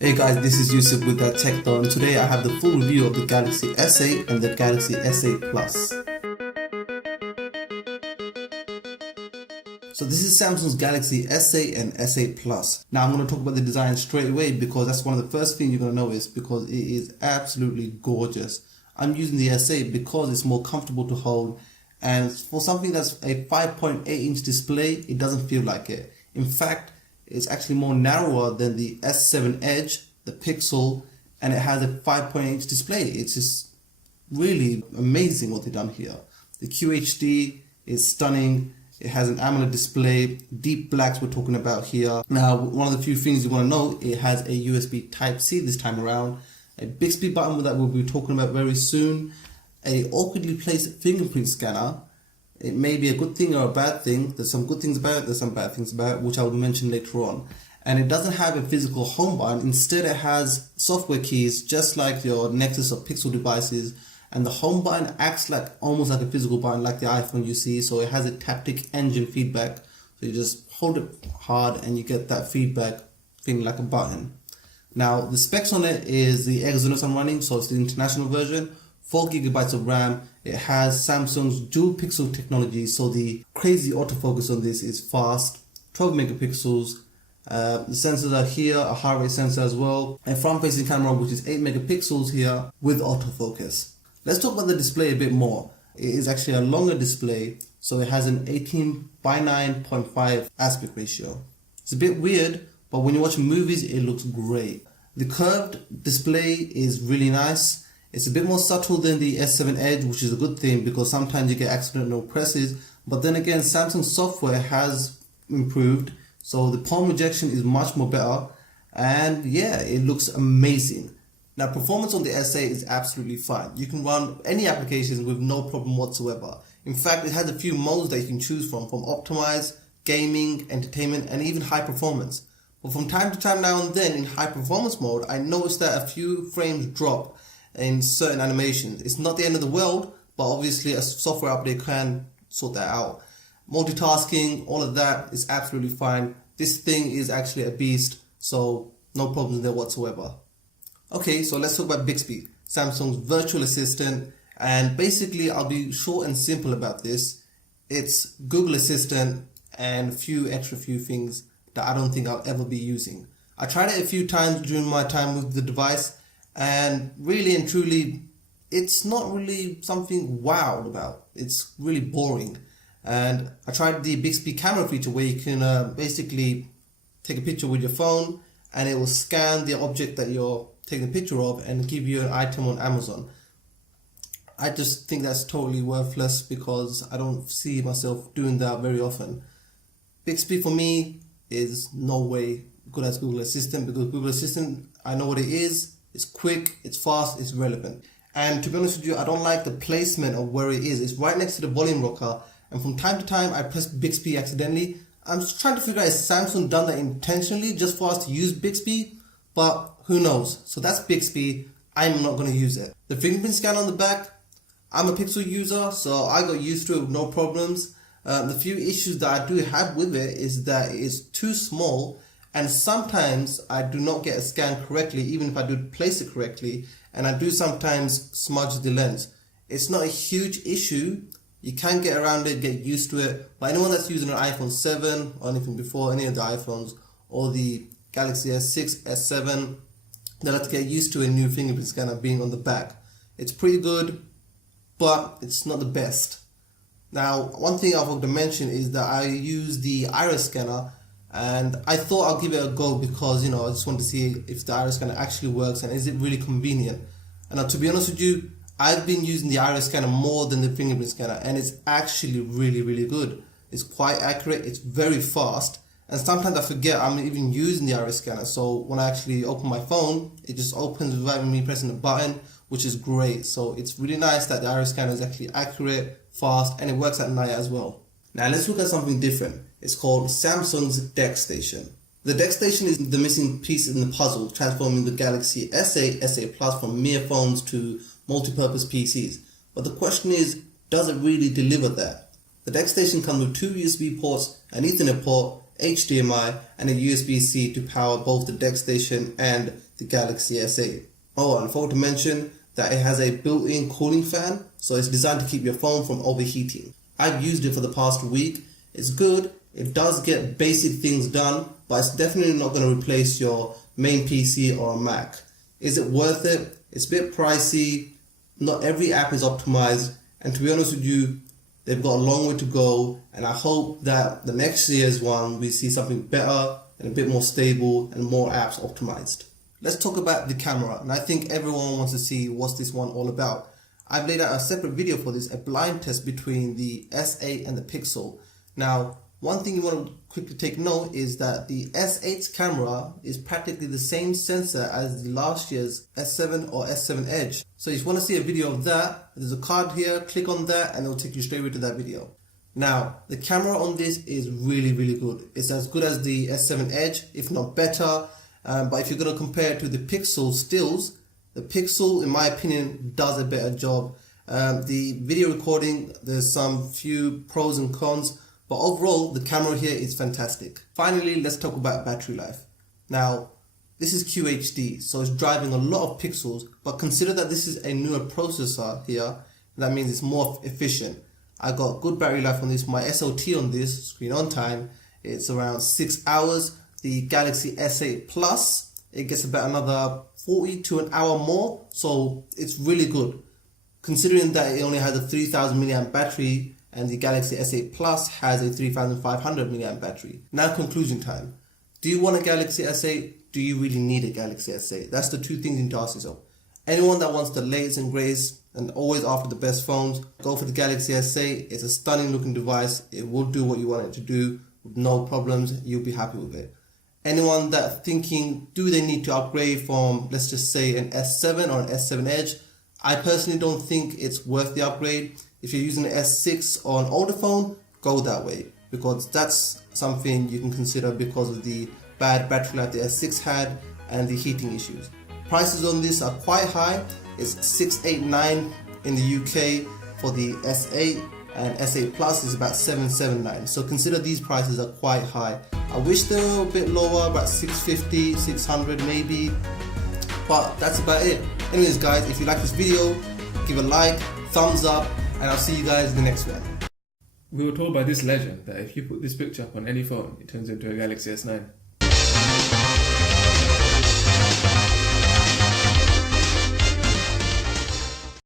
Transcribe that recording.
Hey guys, this is Yusuf with that Tech Though, and today I have the full review of the Galaxy S8 and the Galaxy S8 Plus. So this is Samsung's Galaxy S8 and S8 Plus. Now I'm going to talk about the design straight away because that's one of the first things you're going to notice because it is absolutely gorgeous. I'm using the S8 because it's more comfortable to hold, and for something that's a 5.8-inch display, it doesn't feel like it. In fact, it's actually more narrower than the S7 Edge, the Pixel, and it has a 5.8-inch display. It's just really amazing what they've done here. The QHD is stunning. It has an AMOLED display, deep blacks we're talking about here. Now, one of the few things you want to know, it has a USB Type-C this time around, a Bixby button that we'll be talking about very soon, a awkwardly placed fingerprint scanner. It may be a good thing or a bad thing. There's some good things about it, there's some bad things about it, which I'll mention later on. And it doesn't have a physical home button. Instead, it has software keys, just like your Nexus or Pixel devices. And the home button acts like almost like a physical button, like the iPhone you see. So it has a taptic engine feedback. So you just hold it hard and you get that feedback thing like a button. Now, the specs on it is the Exynos I'm running, so it's the international version. 4 gigabytes of RAM. It has Samsung's dual pixel technology, so the crazy autofocus on this is fast. 12 megapixels. The sensors are here, a heart rate sensor as well, a front-facing camera which is 8 megapixels here with autofocus. Let's talk about the display a bit more. It is actually a longer display, so it has an 18 by 9.5 aspect ratio. It's a bit weird, but when you're watching movies, it looks great. The curved display is really nice. It's a bit more subtle than the S7 Edge, which is a good thing because sometimes you get accidental presses. But then again, Samsung software has improved, so the palm rejection is much more better. And yeah, it looks amazing. Now, performance on the S8 is absolutely fine. You can run any applications with no problem whatsoever. In fact, it has a few modes that you can choose from optimize, gaming, entertainment, and even high performance. But from time to time now and then in high performance mode, I noticed that a few frames drop in certain animations. It's not the end of the world, but obviously a software update can sort that out. Multitasking, all of that is absolutely fine. This thing is actually a beast, so no problems there whatsoever. Okay, so let's talk about Bixby, Samsung's virtual assistant, and basically I'll be short and simple about this. It's Google Assistant and a few things that I don't think I'll ever be using. I tried it a few times during my time with the device, and really and truly, it's not really something wowed about. It's really boring. And I tried the Bixby camera feature where you can basically take a picture with your phone and it will scan the object that you're taking a picture of and give you an item on Amazon. I just think that's totally worthless because I don't see myself doing that very often. Bixby for me is no way good as Google Assistant because Google Assistant, I know what it is. It's quick, it's fast, it's relevant. And to be honest with you, I don't like the placement of where it is. It's right next to the volume rocker, and from time to time I press Bixby accidentally. I'm just trying to figure out if Samsung done that intentionally just for us to use Bixby, but who knows. So that's Bixby. I'm not going to use it. The fingerprint scan on the back, I'm a Pixel user, so I got used to it with no problems. The few issues that I do have with it is that it is too small, and sometimes I do not get a scan correctly, even if I do place it correctly, and I do sometimes smudge the lens. It's not a huge issue. You can get around it, get used to it. But anyone that's using an iPhone 7 or anything before, any of the iPhones, or the Galaxy S6, S7, they'll have to get used to a new fingerprint scanner being on the back. It's pretty good, but it's not the best. Now, one thing I forgot to mention is that I use the iris scanner, and I thought I'll give it a go because, I just want to see if the iris scanner actually works and is it really convenient. And to be honest with you, I've been using the iris scanner more than the fingerprint scanner, and it's actually really, really good. It's quite accurate, it's very fast, and sometimes I forget I'm even using the iris scanner. So when I actually open my phone, it just opens without me pressing the button, which is great. So it's really nice that the iris scanner is actually accurate, fast, and it works at night as well. Now let's look at something different. It's called Samsung's DeckStation. The DeckStation is the missing piece in the puzzle, transforming the Galaxy S8, S8 Plus from mere phones to multi-purpose PCs. But the question is, does it really deliver that? The DeckStation comes with 2 USB ports, an Ethernet port, HDMI and a USB-C to power both the DeckStation and the Galaxy S8. Oh, and I forgot to mention that it has a built-in cooling fan, so it's designed to keep your phone from overheating. I've used it for the past week. It's good. It does get basic things done, but it's definitely not going to replace your main PC or a Mac. Is it worth it? It's a bit pricey. Not every app is optimized, and to be honest with you, they've got a long way to go, and I hope that the next year's one we see something better and a bit more stable and more apps optimized. Let's talk about the camera, and I think everyone wants to see what's this one all about. I've laid out a separate video for this, a blind test between the S8 and the Pixel. Now, one thing you want to quickly take note is that the S8's camera is practically the same sensor as the last year's S7 or S7 Edge. So if you want to see a video of that, there's a card here, click on that and it'll take you straight away to that video. Now, the camera on this is really good. It's as good as the S7 Edge, if not better. But if you're going to compare it to the Pixel stills, the Pixel, in my opinion, does a better job. The video recording, there's some few pros and cons, but overall, the camera here is fantastic. Finally, let's talk about battery life. Now, this is QHD, so it's driving a lot of pixels, but consider that this is a newer processor here. That means it's more efficient. I got good battery life on this. My SOT on this, screen on time, it's around 6 hours. The Galaxy S8 Plus, it gets about another 40 to an hour more, so it's really good. Considering that it only has a 3000 milliamp battery and the Galaxy S8 Plus has a 3500 milliamp battery. Now conclusion time. Do you want a Galaxy S8? Do you really need a Galaxy S8? That's the two things you need to ask yourself. Anyone that wants the latest and greatest and always after the best phones, go for the Galaxy S8. It's a stunning looking device. It will do what you want it to do with no problems. You'll be happy with it. Anyone that thinking, do they need to upgrade from, let's just say, an S7 or an S7 Edge? I personally don't think it's worth the upgrade. If you're using an S6 or an older phone, go that way, because that's something you can consider because of the bad battery life the S6 had and the heating issues. Prices on this are quite high. It's 689 in the UK for the S8, and S8 Plus is about 779. So consider these prices are quite high. I wish they were a bit lower, about 650, 600 maybe, but that's about it. Anyways guys, if you like this video, give a like, thumbs up, and I'll see you guys in the next one. We were told by this legend that if you put this picture up on any phone, it turns into a Galaxy S9.